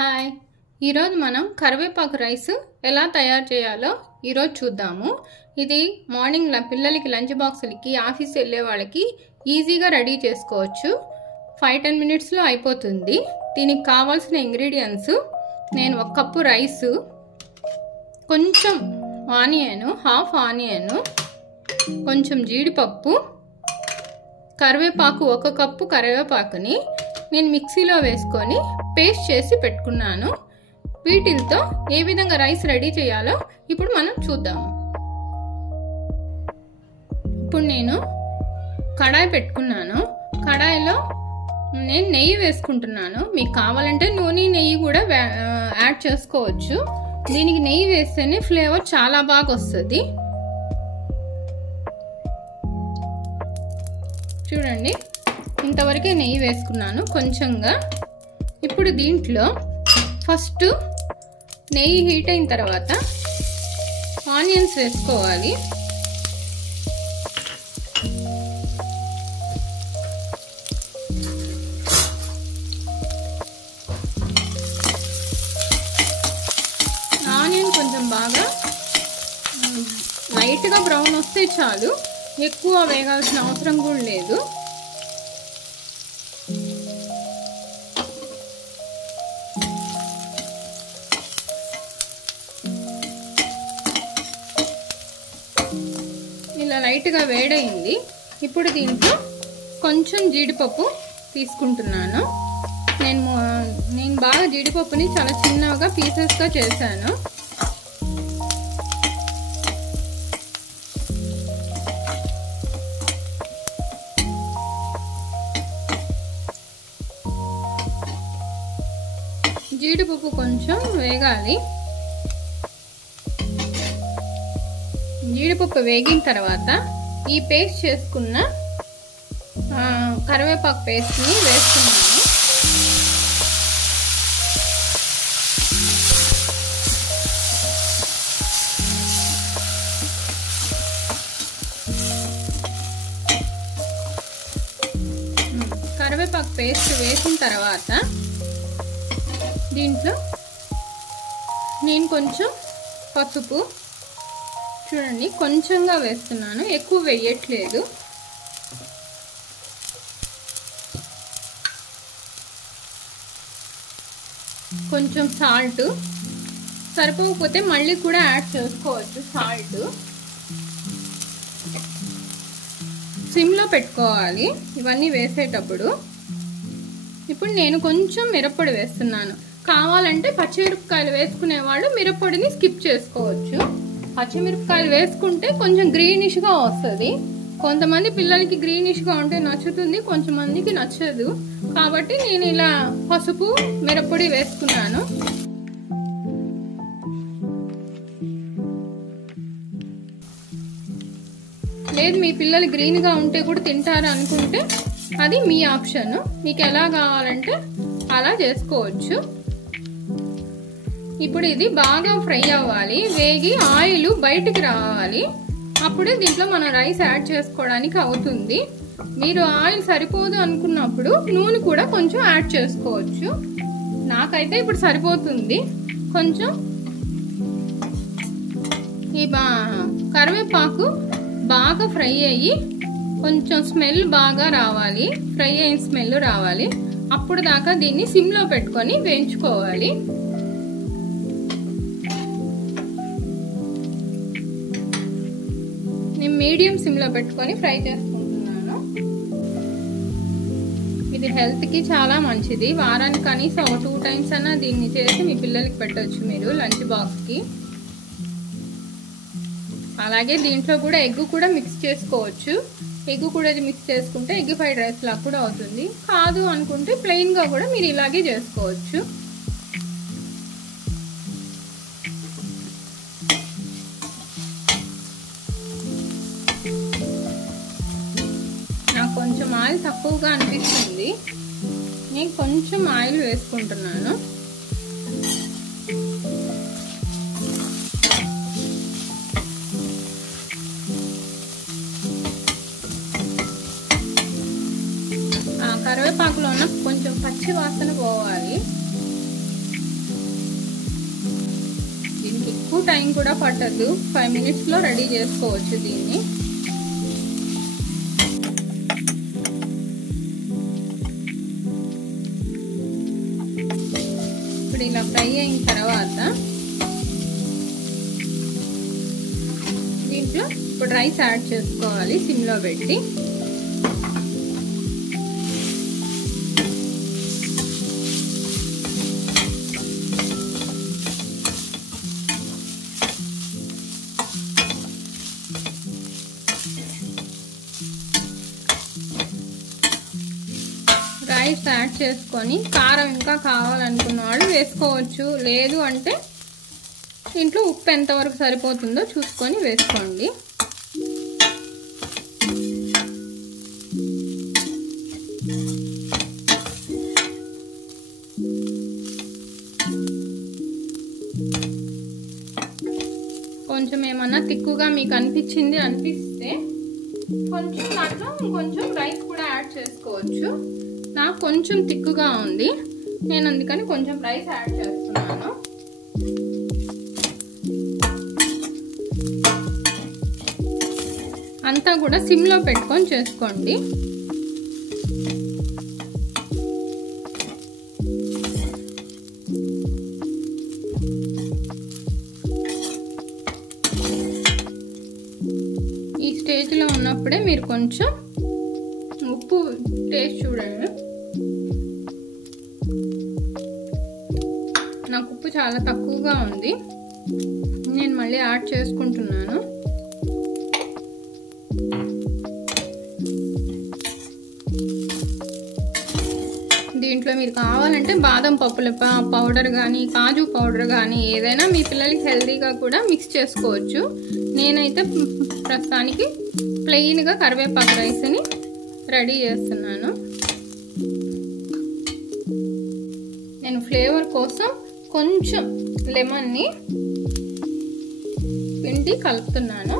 Hi, ఈరోజు మనం కరివేపాకు రైస్ ఎలా తయారు చేయాలో ఈరోజు చూద్దాము. ఇది మార్నింగ్ పిల్లలకి లంచ్ బాక్సులకి ఆఫీస్ వెళ్ళే వాళ్ళకి ఈజీగా రెడీ చేసుకోవచ్చు. 5-10 మినిట్స్లో అయిపోతుంది. దీనికి కావాల్సిన ఇంగ్రీడియంట్స్ నేను 1 కప్పు రైసు, కొంచెం ఆనియన్, హాఫ్ ఆనియన్, కొంచెం జీడిపప్పు, కరివేపాకు 1 కప్పు కరివేపాకుని నేను మిక్సీలో వేసుకొని పేస్ట్ చేసి పెట్టుకున్నాను. వీటితో ఏ విధంగా రైస్ రెడీ చేయాలో ఇప్పుడు మనం చూద్దాము. ఇప్పుడు నేను కడాయి పెట్టుకున్నాను. కడాయిలో నేను నెయ్యి వేసుకుంటున్నాను. మీకు కావాలంటే నూనె నెయ్యి కూడా యాడ్ చేసుకోవచ్చు. దీనికి నెయ్యి వేస్తేనే ఫ్లేవర్ చాలా బాగా వస్తుంది. చూడండి, ఇంతవరకే నెయ్యి వేసుకున్నాను కొంచెంగా. ఇప్పుడు దీంట్లో ఫస్ట్ నెయ్యి హీట్ అయిన తర్వాత ఆనియన్స్ వేసుకోవాలి. ఆనియన్ కొంచెం బాగా లైట్గా బ్రౌన్ వస్తే చాలు, ఎక్కువ వేగాల్సిన అవసరం కూడా లేదు. ఇలా లైట్గా వేడైంది. ఇప్పుడు దీంట్లో కొంచెం జీడిపప్పు తీసుకుంటున్నాను. నేను బాగా జీడిపప్పుని చాలా చిన్నగా పీసెస్గా చేశాను. జీడిపప్పు కొంచెం వేగాలి. జీడిపప్పు వేగిన తర్వాత ఈ పేస్ట్ చేసుకున్న కరివేపాకు పేస్ట్ని వేస్తున్నాను. కరివేపాకు పేస్ట్ వేసిన తర్వాత దీంట్లో నేను కొంచెం పసుపు, చూడండి కొంచెంగా వేస్తున్నాను, ఎక్కువ వేయట్లేదు. కొంచెం సాల్ట్, సరిపోకపోతే మళ్ళీ కూడా యాడ్ చేసుకోవచ్చు. సాల్ట్ సిమ్లో పెట్టుకోవాలి ఇవన్నీ వేసేటప్పుడు. ఇప్పుడు నేను కొంచెం మిరప్పొడి వేస్తున్నాను. కావాలంటే పచ్చిమిరపకాయలు వేసుకునేవాళ్ళు మిరప్పొడిని స్కిప్ చేసుకోవచ్చు. పచ్చిమిరపకాయలు వేసుకుంటే కొంచెం గ్రీనిష్గా వస్తుంది. కొంతమంది పిల్లలకి గ్రీనిష్గా ఉంటే నచ్చుతుంది, కొంతమందికి నచ్చదు. కాబట్టి నేను ఇలా పసుపు మిరప్పొడి వేసుకున్నాను. లేదు మీ పిల్లలు గ్రీన్గా ఉంటే కూడా తింటారు అనుకుంటే అది మీ ఆప్షన్. మీకు ఎలా కావాలంటే అలా చేసుకోవచ్చు. ఇప్పుడు ఇది బాగా ఫ్రై అవ్వాలి, వేగి ఆయిల్ బయటికి రావాలి. అప్పుడే దీంట్లో మనం రైస్ యాడ్ చేసుకోవడానికి అవుతుంది. మీరు ఆయిల్ సరిపోదు అనుకున్నప్పుడు నూనె కూడా కొంచెం యాడ్ చేసుకోవచ్చు. నాకైతే ఇప్పుడు సరిపోతుంది. కొంచెం ఈ కరివేపాకు బాగా ఫ్రై అయ్యి కొంచెం స్మెల్ బాగా రావాలి, ఫ్రై అయిన స్మెల్ రావాలి. అప్పుడు దాకా దీన్ని సిమ్లో పెట్టుకొని వేయించుకోవాలి. నేను మీడియం సిమ్లో పెట్టుకొని ఫ్రై చేసుకుంటున్నాను. ఇది హెల్త్కి చాలా మంచిది. వారానికి కనీసం 2 టైమ్స్ అన్నా దీన్ని చేసి మీ పిల్లలకి పెట్టవచ్చు మీరు లంచ్ బాక్స్కి. అలాగే దీంట్లో కూడా ఎగ్ కూడా మిక్స్ చేసుకోవచ్చు. ఎగ్ కూడా మిక్స్ చేసుకుంటే ఎగ్ ఫ్రైడ్ రైస్ లాగా కూడా అవుతుంది. కాదు అనుకుంటే ప్లెయిన్గా కూడా మీరు ఇలాగే చేసుకోవచ్చు. నాకు కొంచెం ఆయిల్ తక్కువగా అనిపిస్తుంది, నేను కొంచెం ఆయిల్ వేసుకుంటున్నాను. కరివేపాకులో ఉన్న కొంచెం పచ్చి వాసన పోవాలి. టైం కూడా పట్టదు, 5 minutesలో రెడీ చేసుకోవచ్చు దీన్ని. ఇప్పుడు ఇలా ఫ్రై అయిన తర్వాత దీంట్లో ఇప్పుడు రైస్ యాడ్ చేసుకోవాలి సిమ్లో పెట్టి. రైస్ యాడ్ చేసుకొని కారం ఇంకా కావాలనుకున్న వాళ్ళు వేసుకోవచ్చు, లేదు అంటే ఇంట్లో ఉప్పు ఎంతవరకు సరిపోతుందో చూసుకొని వేసుకోండి. కొంచెం ఏమన్నా తిక్కుగా మీకు అనిపిస్తే కొంచెం దాంట్లో కొంచెం రైస్ కూడా యాడ్ చేసుకోవచ్చు. నాకు కొంచెం తిక్కుగా ఉంది, నేను అందుకని కొంచెం రైస్ యాడ్ చేస్తున్నాను. అంతా కూడా సిమ్లో పెట్టుకొని చేసుకోండి. ఈ స్టేజ్లో ఉన్నప్పుడే మీరు కొంచెం ఉప్పు టేస్ట్ చూడండి. నాకు ఉప్పు చాలా తక్కువగా ఉంది, నేను మళ్ళీ యాడ్ చేసుకుంటున్నాను. దీంట్లో మీరు కావాలంటే బాదం పప్పుల పౌడర్ కానీ కాజు పౌడర్ కానీ ఏదైనా మీ పిల్లలకి హెల్తీగా కూడా మిక్స్ చేసుకోవచ్చు. నేనైతే ప్రస్తుతానికి ప్లెయిన్గా కరివేపాకు రైస్ని రెడీ చేస్తున్నాను. నేను ఫ్లేవర్ కోసం కొంచెం లెమన్ని పిండి కలుపుతున్నాను.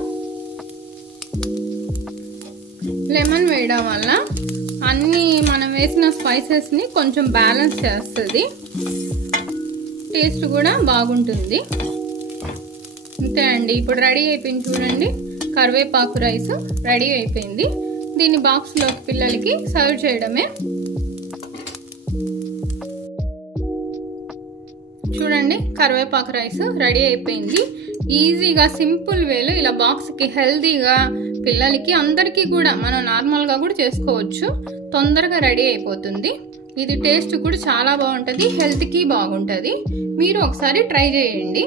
లెమన్ వేయడం వల్ల అన్నీ మనం వేసిన స్పైసెస్ని కొంచెం బ్యాలెన్స్ చేస్తుంది, టేస్ట్ కూడా బాగుంటుంది. అంతే అండి, ఇప్పుడు రెడీ అయిపోయింది చూడండి. కరివేపాకు రైస్ రెడీ అయిపోయింది. దీన్ని బాక్స్లోకి పిల్లలకి సర్వ్ చేయడమే. చూడండి, కరివేపాకు రైస్ రెడీ అయిపోయింది. ఈజీగా సింపుల్ వేలో ఇలా బాక్స్కి హెల్తీగా పిల్లలకి అందరికీ కూడా మనం నార్మల్గా కూడా చేసుకోవచ్చు. తొందరగా రెడీ అయిపోతుంది. ఇది టేస్ట్ కూడా చాలా బాగుంటుంది, హెల్త్కి బాగుంటుంది. మీరు ఒకసారి ట్రై చేయండి.